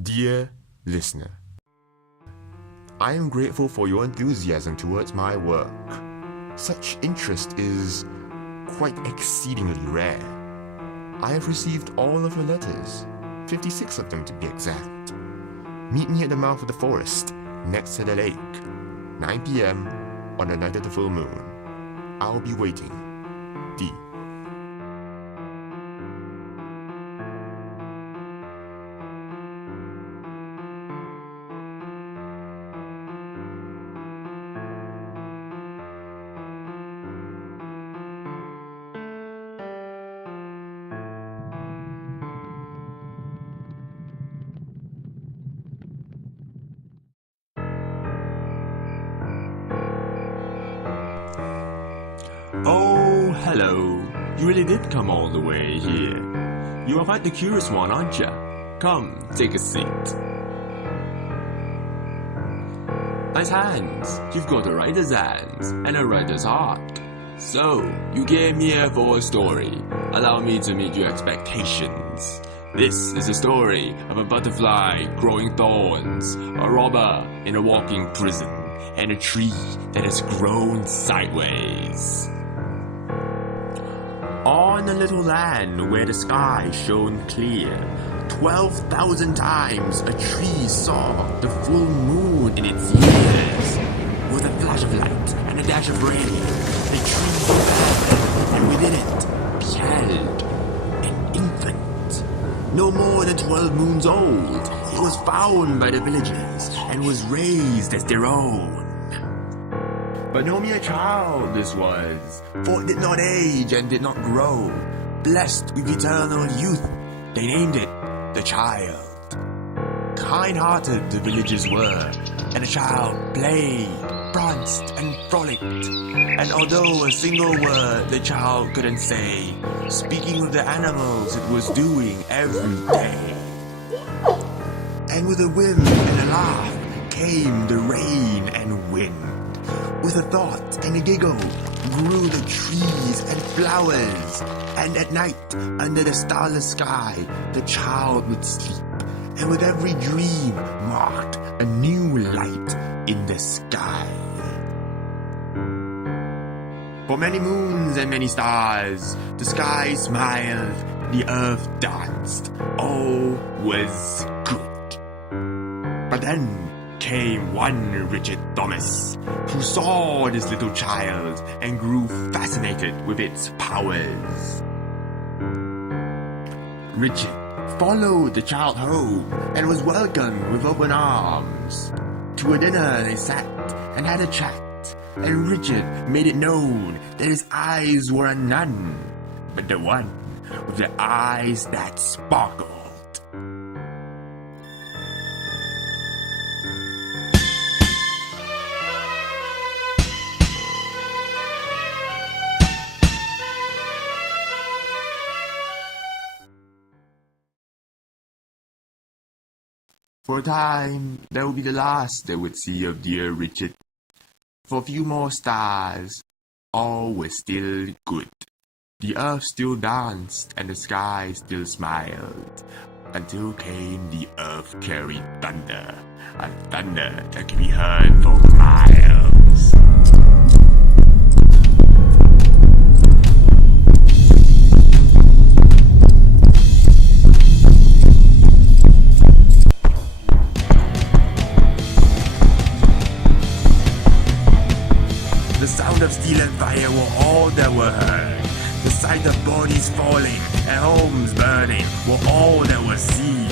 Dear listener, I am grateful for your enthusiasm towards my work. Such interest is quite exceedingly rare. I have received all of your letters, 56 of them to be exact. Meet me at the mouth of the forest, next to the lake, 9 p.m. on the night of the full moon. I'll be waiting. D. Oh, hello. You really did come all the way here. You are quite the curious one, aren't you? Come, take a seat. Nice hands. You've got a writer's hands and a writer's heart. So, you came here for a story. Allow me to meet your expectations. This is a story of a butterfly growing thorns, a robber in a walking prison, and a tree that has grown sideways. On a little land where the sky shone clear, 12,000 times a tree saw the full moon in its years. With a flash of light and a dash of rain, the tree fell, and within it beheld an infant. No more than 12 moons old, it was found by the villagers and was raised as their own. But no mere child this was, for it did not age and did not grow. Blessed with eternal youth, they named it the child. Kind-hearted the villagers were, and the child played, pranced, and frolicked. And although a single word the child couldn't say, speaking with the animals it was doing every day. And with a whim and a laugh came the rain and wind. With a thought and a giggle grew the trees and flowers, and at night, under the starless sky, the child would sleep, and with every dream marked a new light in the sky. For many moons and many stars, the sky smiled, the earth danced, all was good. But then came one Richard Thomas, who saw this little child and grew fascinated with its powers. Richard followed the child home and was welcomed with open arms. To a dinner they sat and had a chat, and Richard made it known that his eyes were none but the one with the eyes that sparkled. For a time, that would be the last they would see of dear Richard. For a few more stars, all was still good. The earth still danced and the sky still smiled, until came the earth-carried thunder, a thunder that could be heard for miles. The sound of steel and fire were all that were heard. The sight of bodies falling and homes burning were all that was seen.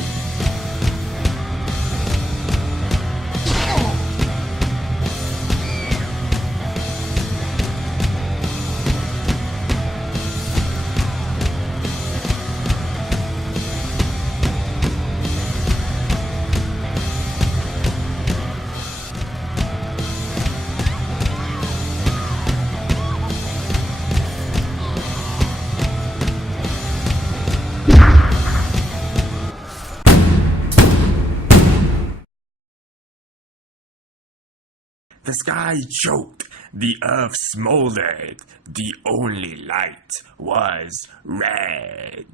The sky choked, the earth smoldered, the only light was red.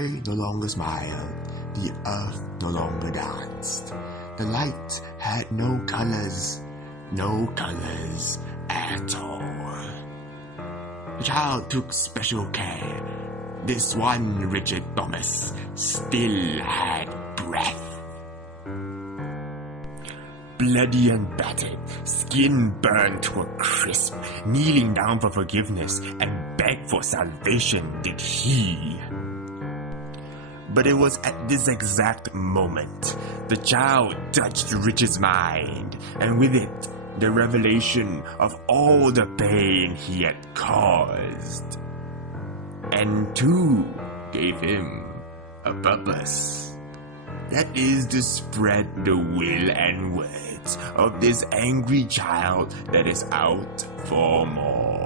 sky no longer smiled, the earth no longer danced. The light had no colors at all. The child took special care. This one rigid Thomas still had breath. Bloody and battered, skin burned to a crisp, kneeling down for forgiveness and begged for salvation did he. But it was at this exact moment the child touched Richard's mind, and with it, the revelation of all the pain he had caused. And two gave him a purpose. That is to spread the will and words of this angry child that is out for more.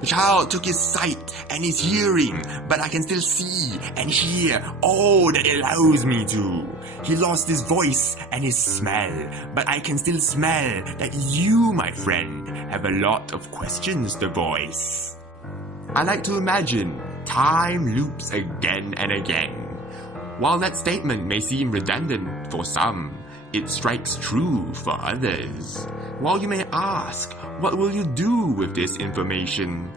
The child took his sight and his hearing, but I can still see and hear all that it allows me to. He lost his voice and his smell, but I can still smell that you, my friend, have a lot of questions to voice. I like to imagine time loops again and again. While that statement may seem redundant for some, it strikes true for others. While you may ask, what will you do with this information?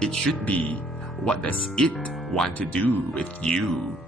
It should be, what does it want to do with you?